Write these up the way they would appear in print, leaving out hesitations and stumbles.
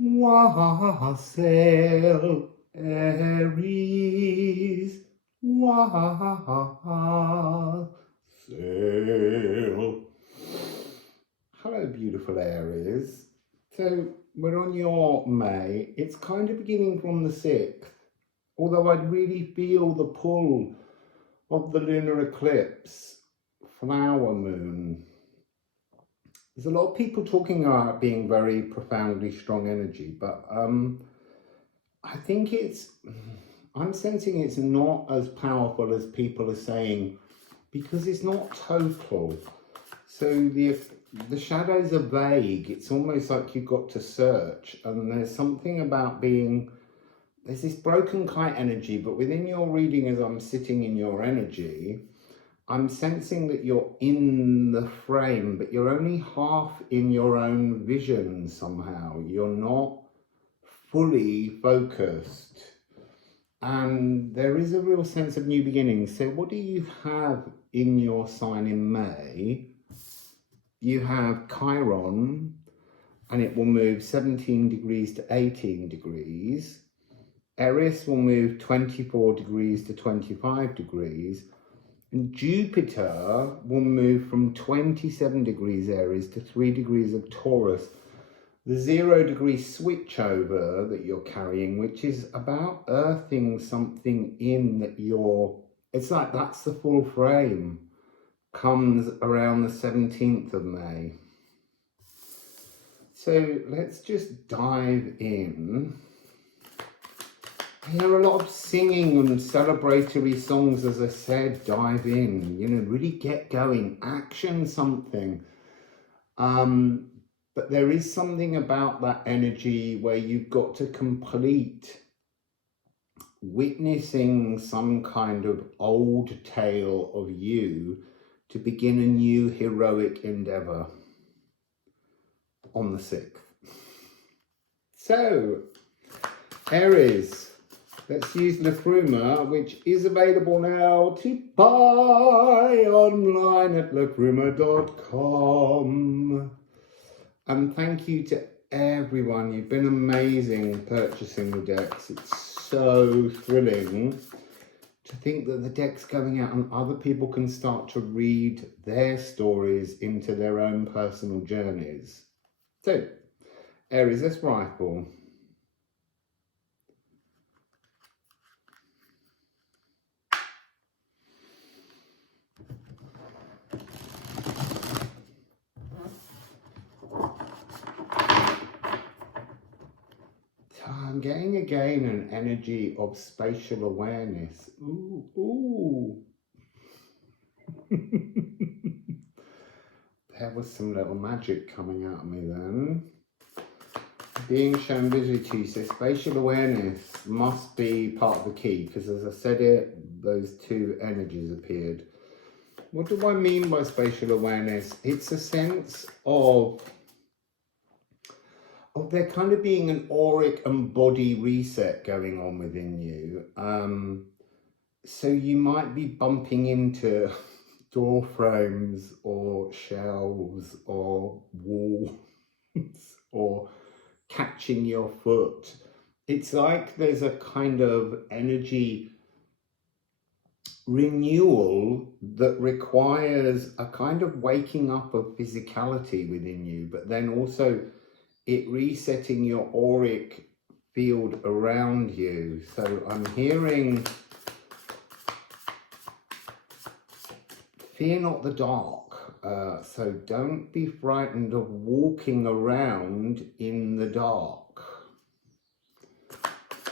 Wassail, Aries, Wassail. Hello, beautiful Aries. So we're on your May. It's kind of beginning from the 6th, although I'd really feel the pull of the lunar eclipse, flower moon. There's a lot of people talking about being very profoundly strong energy, but I think I'm sensing it's not as powerful as people are saying, because it's not total. So the shadows are vague. It's almost like you've got to search, and there's something about there's this broken kite energy, but within your reading, as I'm sitting in your energy, I'm sensing that you're in the frame, but you're only half in your own vision somehow. You're not fully focused. And there is a real sense of new beginnings. So what do you have in your sign in May? You have Chiron, and it will move 17 degrees to 18 degrees. Aries will move 24 degrees to 25 degrees. And Jupiter will move from 27 degrees Aries to 3 degrees of Taurus. The 0 degree switchover that you're carrying, which is about earthing something in that it's like that's the full frame, comes around the 17th of May. So let's just dive in. I hear a lot of singing and celebratory songs, as I said. Dive in, really get going, action something. But there is something about that energy where you've got to complete witnessing some kind of old tale of you to begin a new heroic endeavor on the 6th. So, Aries. Let's use Liffruma, which is available now to buy online at liffruma.com. And thank you to everyone. You've been amazing purchasing the decks. It's so thrilling to think that the deck's going out and other people can start to read their stories into their own personal journeys. So, Aries, let's rifle. I'm getting again an energy of spatial awareness. Ooh, ooh. There was some little magic coming out of me then. Being shown visually to you, so spatial awareness must be part of the key, because as I said it, those two energies appeared. What do I mean by spatial awareness? It's a sense of there kind of being an auric and body reset going on within you. So you might be bumping into door frames or shelves or walls or catching your foot. It's like there's a kind of energy renewal that requires a kind of waking up of physicality within you, but then also it resetting your auric field around you. So I'm hearing, fear not the dark. So don't be frightened of walking around in the dark,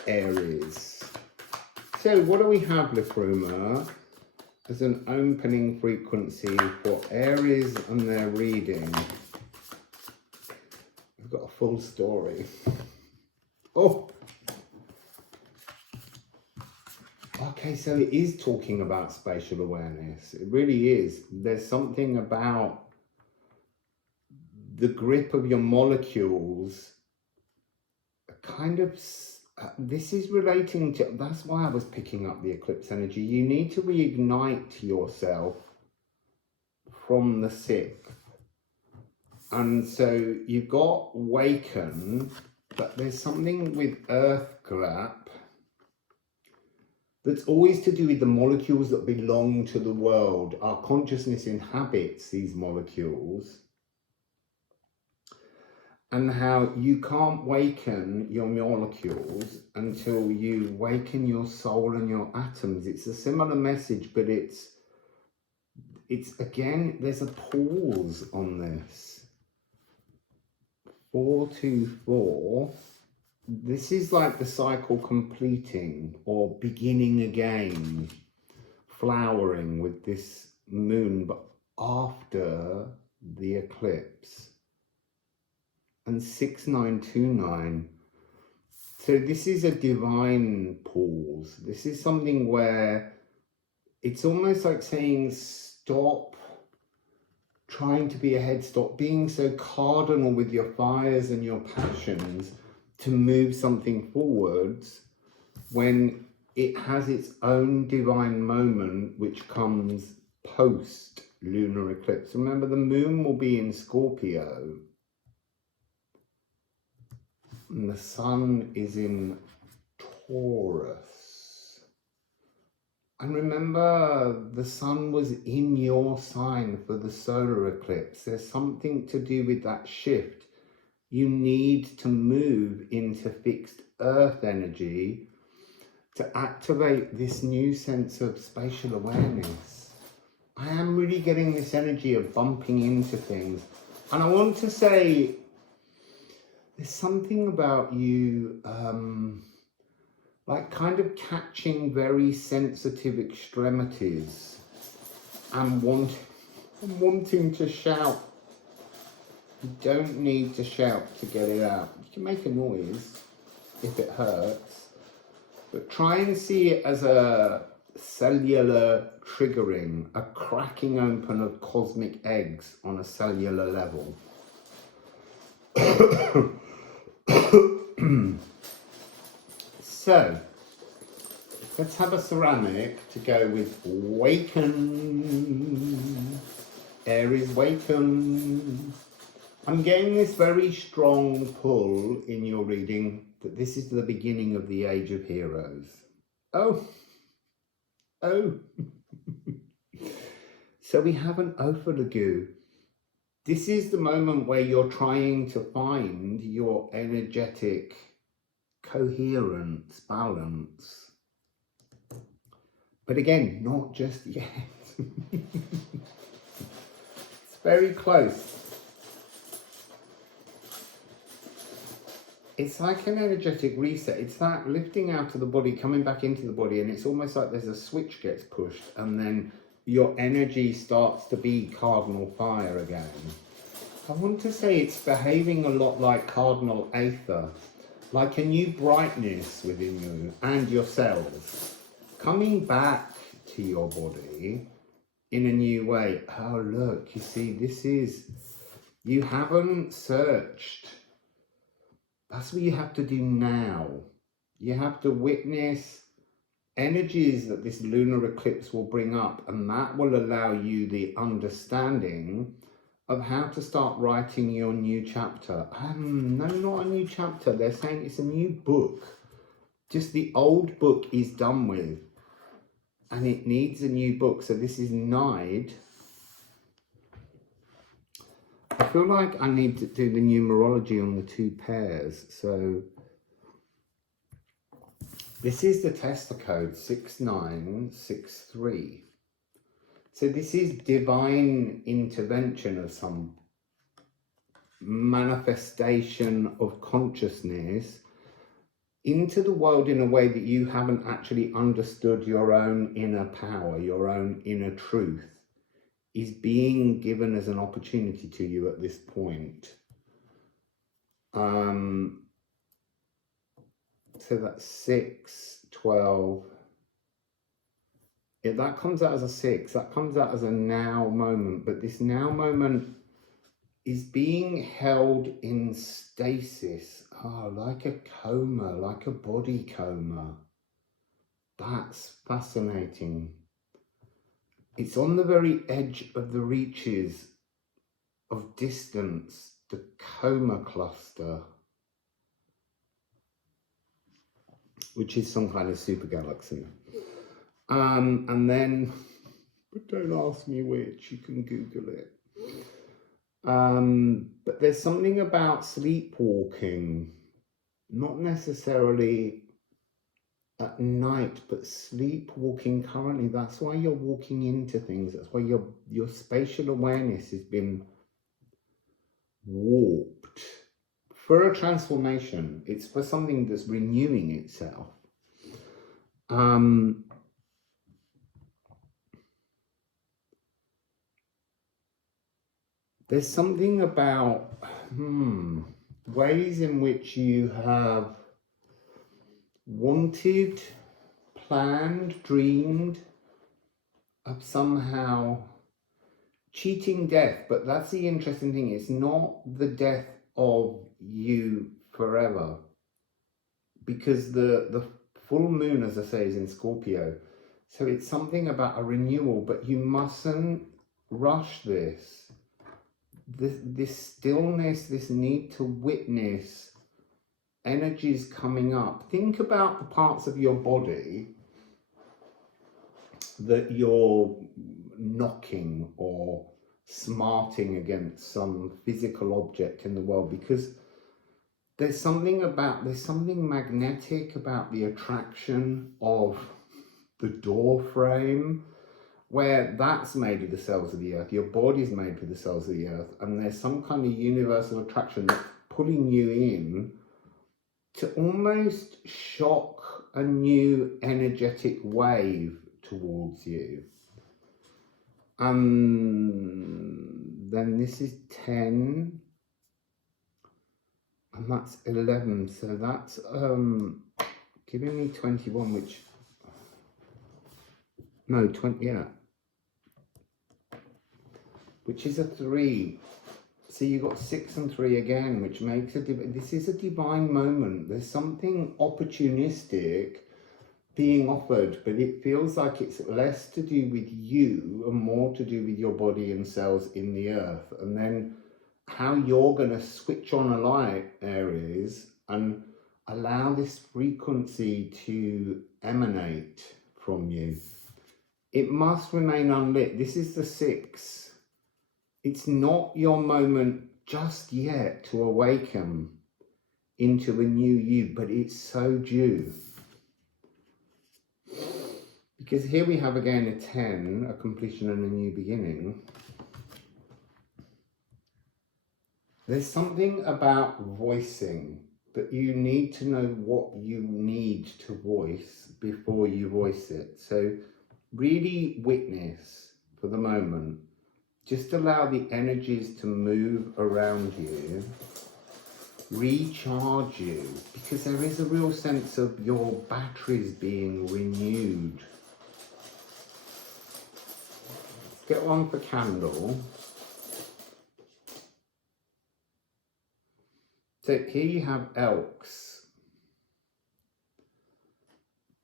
Aries. So what do we have, Liffruma, as an opening frequency for Aries and their reading? We've got a full story. Oh, okay, so it is talking about spatial awareness. It really is. There's something about the grip of your molecules, kind of, this is relating to, that's why I was picking up the eclipse energy. You need to reignite yourself from the 6th. And so you've got waken, but there's something with Earth grap that's always to do with the molecules that belong to the world. Our consciousness inhabits these molecules, and how you can't waken your molecules until you waken your soul and your atoms. It's a similar message, but it's again, there's a pause on this. 424. This is like the cycle completing or beginning again, flowering with this moon, but after the eclipse. And 6929. So this is a divine pause. This is something where it's almost like saying stop trying to be ahead, stop being so cardinal with your fires and your passions to move something forwards when it has its own divine moment which comes post lunar eclipse. Remember, the moon will be in Scorpio and the sun is in Taurus. And remember, the sun was in your sign for the solar eclipse. There's something to do with that shift. You need to move into fixed earth energy to activate this new sense of spatial awareness. I am really getting this energy of bumping into things. And I want to say, there's something about you, like kind of catching very sensitive extremities and wanting to shout. You don't need to shout to get it out. You can make a noise if it hurts, but try and see it as a cellular triggering, a cracking open of cosmic eggs on a cellular level. So, let's have a ceramic to go with waken. Aries, waken. I'm getting this very strong pull in your reading that this is the beginning of the Age of Heroes. Oh. So we have an Ophilogu. This is the moment where you're trying to find your energetic coherence, balance. But again, not just yet. It's very close. It's like an energetic reset. It's that lifting out of the body, coming back into the body, and it's almost like there's a switch gets pushed and then your energy starts to be cardinal fire again. I want to say it's behaving a lot like cardinal aether, like a new brightness within you and your cells, coming back to your body in a new way. Oh, look, you see, this is, you haven't searched. That's what you have to do now. You have to witness energies that this lunar eclipse will bring up, and that will allow you the understanding of how to start writing your new chapter. No, not a new chapter. They're saying it's a new book. Just the old book is done with, and it needs a new book. So this is Nide. I feel like I need to do the numerology on the two pairs. So this is the tester code 6963. So this is divine intervention of some manifestation of consciousness into the world in a way that you haven't actually understood. Your own inner power, your own inner truth is being given as an opportunity to you at this point. So that's 6, 12. Yeah, that comes out as a 6. That comes out as a now moment. But this now moment is being held in stasis. Oh, like a coma, like a body coma. That's fascinating. It's on the very edge of the reaches of distance, the coma cluster. which is some kind of super galaxy. And then, but don't ask me which, you can Google it. But there's something about sleepwalking, not necessarily at night, but sleepwalking currently. That's why you're walking into things. That's why your spatial awareness has been warped for a transformation. It's for something that's renewing itself. There's something about ways in which you have wanted, planned, dreamed of somehow cheating death. But that's the interesting thing. It's not the death of you forever, because the full moon, as I say, is in Scorpio. So it's something about a renewal, but you mustn't rush this. This stillness, this need to witness energies coming up. Think about the parts of your body that you're knocking or smarting against some physical object in the world, because there's something magnetic about the attraction of the door frame, where that's made of the cells of the earth. Your body's made with the cells of the earth, and there's some kind of universal attraction that's pulling you in to almost shock a new energetic wave towards you. Then this is 10, and that's 11, so that's giving me 21, which, no, 20, yeah, which is a 3. So you got 6 and 3 again, which makes this is a divine moment. There's something opportunistic being offered, but it feels like it's less to do with you and more to do with your body and cells in the earth. And then how you're going to switch on a light, Aries, and allow this frequency to emanate from you. It must remain unlit. This is the 6. It's not your moment just yet to awaken into a new you, but it's so due. Because here we have again a 10, a completion and a new beginning. There's something about voicing, that you need to know what you need to voice before you voice it. So really witness for the moment. Just allow the energies to move around you, recharge you, because there is a real sense of your batteries being renewed. Get one for candle. So here you have Elks.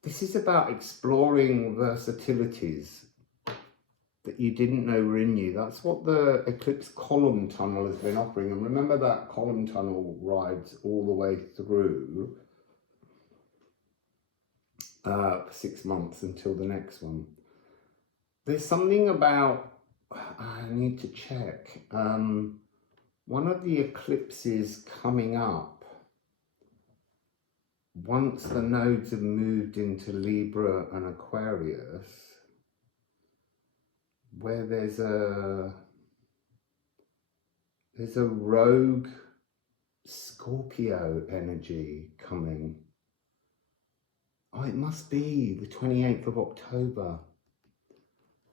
This is about exploring versatilities that you didn't know were in you. That's what the Eclipse Column Tunnel has been offering. And remember that column tunnel rides all the way through for 6 months until the next one. There's something about, I need to check, one of the eclipses coming up, once the nodes have moved into Libra and Aquarius, where there's a rogue Scorpio energy coming. Oh, it must be the 28th of October.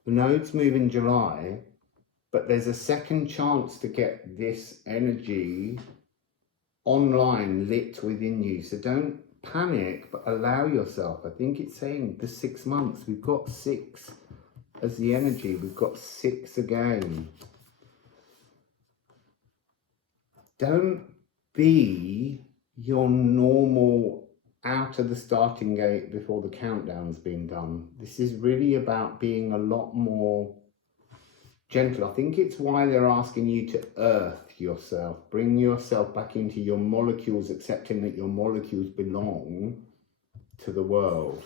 The nodes move in July, but there's a second chance to get this energy online, lit within you. So don't panic, but allow yourself. I think it's saying the 6 months. We've got 6 as the energy. We've got 6 again. Don't be your normal out of the starting gate before the countdown's been done. This is really about being a lot more gentle. I think it's why they're asking you to earth yourself, bring yourself back into your molecules, accepting that your molecules belong to the world.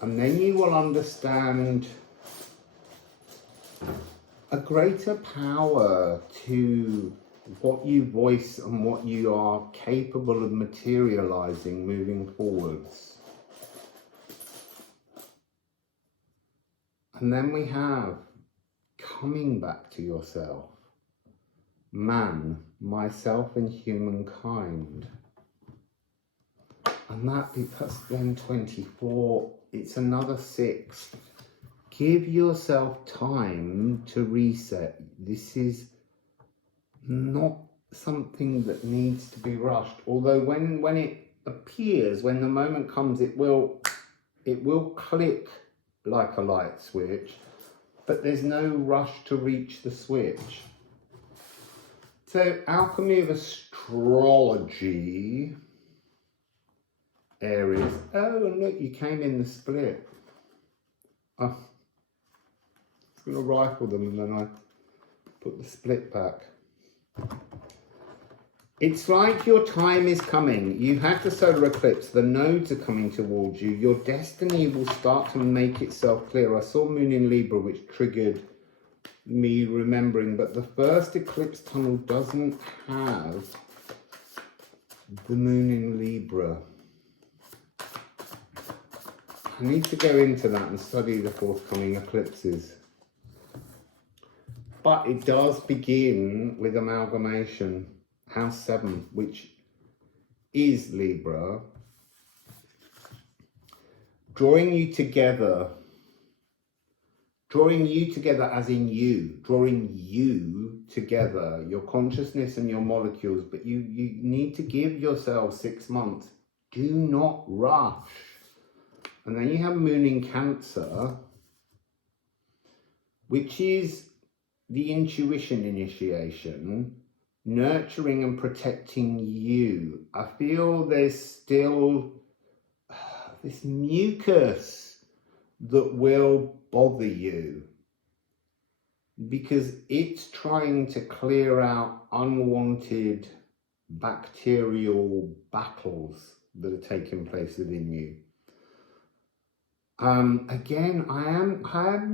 And then you will understand a greater power to what you voice and what you are capable of materializing moving forwards. And then we have coming back to yourself. Man, myself and humankind. And that's then 24. It's another 6. Give yourself time to reset. This is not something that needs to be rushed. Although when it appears, when the moment comes, it will click like a light switch, but there's no rush to reach the switch. So, Alchemy of Astrology, Aries. Oh, and look, you came in the split. Oh, I was going to rifle them and then I put the split back. It's like your time is coming. You had the solar eclipse, the nodes are coming towards you. Your destiny will start to make itself clear. I saw Moon in Libra, which triggered me remembering, but the first eclipse tunnel doesn't have the Moon in Libra. I need to go into that and study the forthcoming eclipses. But it does begin with amalgamation, house 7, which is Libra, drawing you together as in you, drawing you together, your consciousness and your molecules, but you need to give yourself 6 months. Do not rush. And then you have Moon in Cancer, which is the intuition initiation, nurturing and protecting you. I feel there's still this mucus that will bother you because it's trying to clear out unwanted bacterial battles that are taking place within you. Again, I am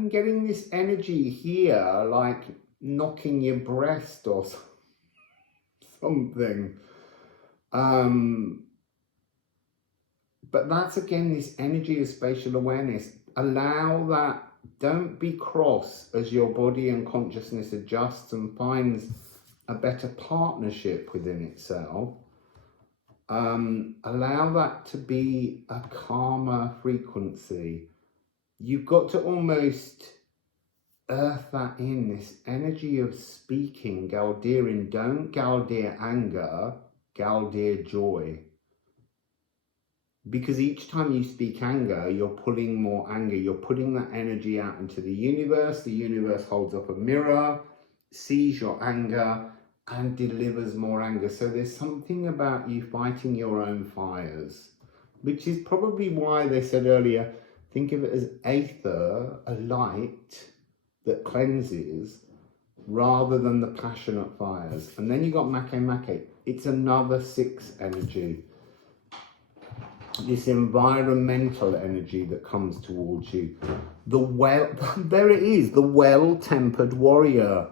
getting this energy here, like knocking your breast or something. But that's again this energy of spatial awareness. Allow that. Don't be cross as your body and consciousness adjusts and finds a better partnership within itself. Allow that to be a calmer frequency. You've got to almost earth that in, this energy of speaking, Galdeering. Don't Galdeer anger, Galdeer joy. Because each time you speak anger, you're pulling more anger. You're putting that energy out into the universe. The universe holds up a mirror, sees your anger, and delivers more anger. So there's something about you fighting your own fires, which is probably why they said earlier, think of it as aether, a light that cleanses, rather than the passionate fires. And then you got Make. It's another 6 energy. This environmental energy that comes towards you. There it is, the well-tempered warrior.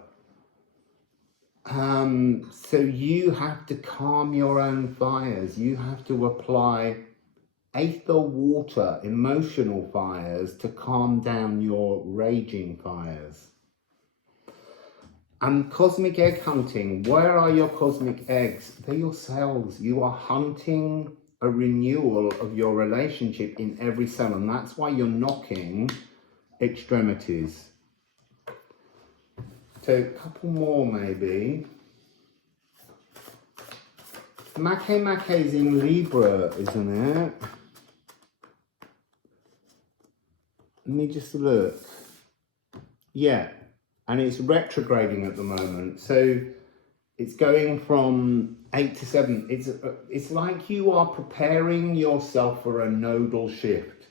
So you have to calm your own fires. You have to apply aether water, emotional fires, to calm down your raging fires. And cosmic egg hunting. Where are your cosmic eggs? They're your cells. You are hunting a renewal of your relationship in every cell, and that's why you're knocking extremities. So a couple more maybe. Make is in Libra, isn't it? Let me just look. Yeah, and it's retrograding at the moment. So it's going from 8 to 7. It's like you are preparing yourself for a nodal shift.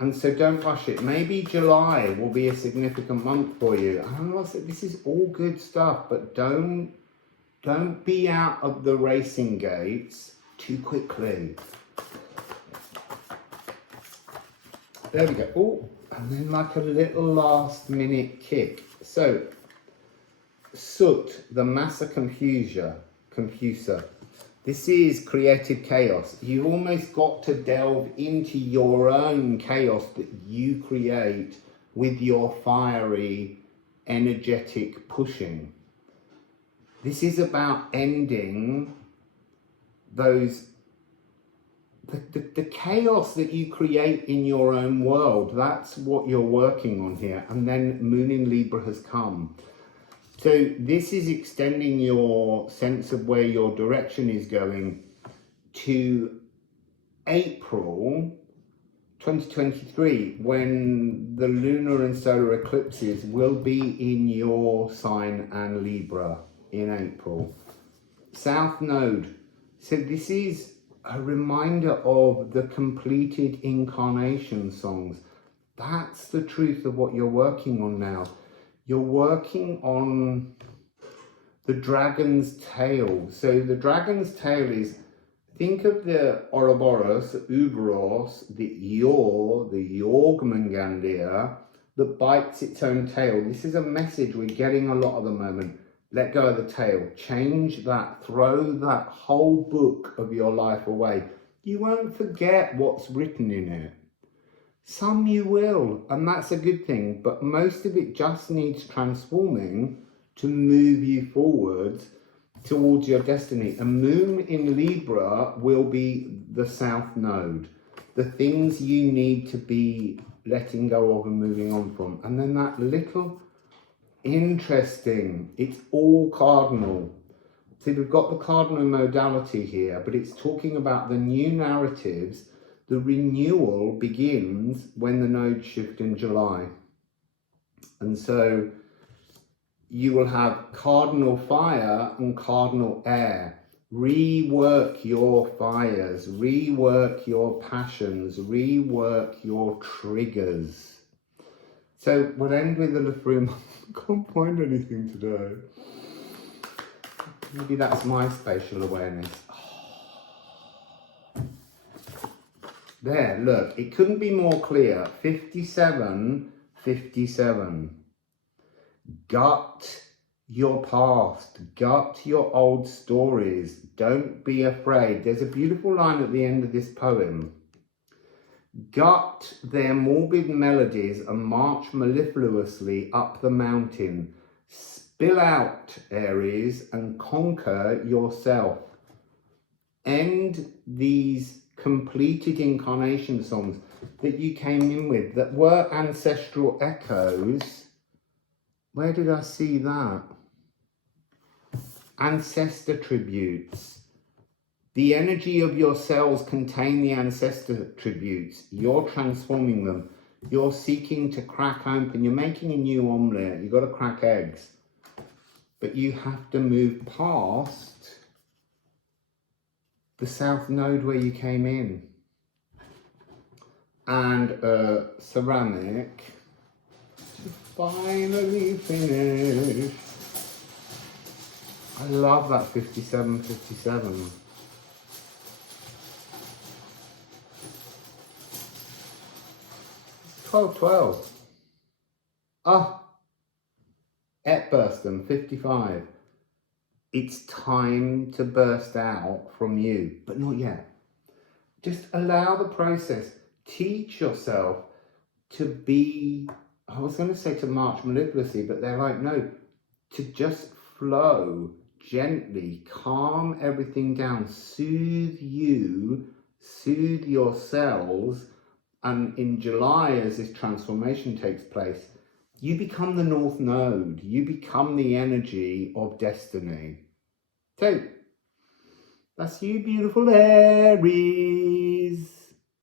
And so don't rush it. Maybe July will be a significant month for you. I don't know, this is all good stuff, but don't be out of the racing gates too quickly. There we go. Oh, and then like a little last minute kick. So, Soot, the Massa Confuser. This is creative chaos. You've almost got to delve into your own chaos that you create with your fiery, energetic pushing. This is about ending those the chaos that you create in your own world. That's what you're working on here. And then Moon in Libra has come. So this is extending your sense of where your direction is going to April 2023, when the lunar and solar eclipses will be in your sign and Libra in April. South Node. So this is a reminder of the completed incarnation songs. That's the truth of what you're working on now. You're working on the dragon's tail. So the dragon's tail is, think of the Ouroboros, the Uberos, the Jormungandr that bites its own tail. This is a message we're getting a lot at the moment. Let go of the tail. Change that. Throw that whole book of your life away. You won't forget what's written in it. Some you will, and that's a good thing, but most of it just needs transforming to move you forward towards your destiny. A Moon in Libra will be the South Node, the things you need to be letting go of and moving on from. And then that little interesting, it's all cardinal. See, we've got the cardinal modality here, but it's talking about the new narratives. The renewal begins when the nodes shift in July. And so you will have cardinal fire and cardinal air. Rework your fires, rework your passions, rework your triggers. So we'll end with the Liffruma. I can't find anything today. Maybe that's my spatial awareness. There, look, it couldn't be more clear. 57, 57. Gut your past, gut your old stories. Don't be afraid. There's a beautiful line at the end of this poem. Gut their morbid melodies and march mellifluously up the mountain. Spill out, Aries, and conquer yourself. End these completed incarnation songs that you came in with that were ancestral echoes. Where did I see that? Ancestor tributes. The energy of your cells contain the ancestor tributes. You're transforming them. You're seeking to crack open. You're making a new omelette. You've got to crack eggs. But you have to move past the South Node where you came in. And ceramic to finally finish. I love that 57, 57. It's 12, 12. Ah, Epburstum, 55. It's time to burst out from you, but not yet. Just allow the process. Teach yourself to be, I was going to say to march mellifluously, but they're like, no, to just flow gently, calm everything down, soothe you, soothe your cells. And in July, as this transformation takes place, you become the North Node. You become the energy of destiny. So, that's you, beautiful Aries.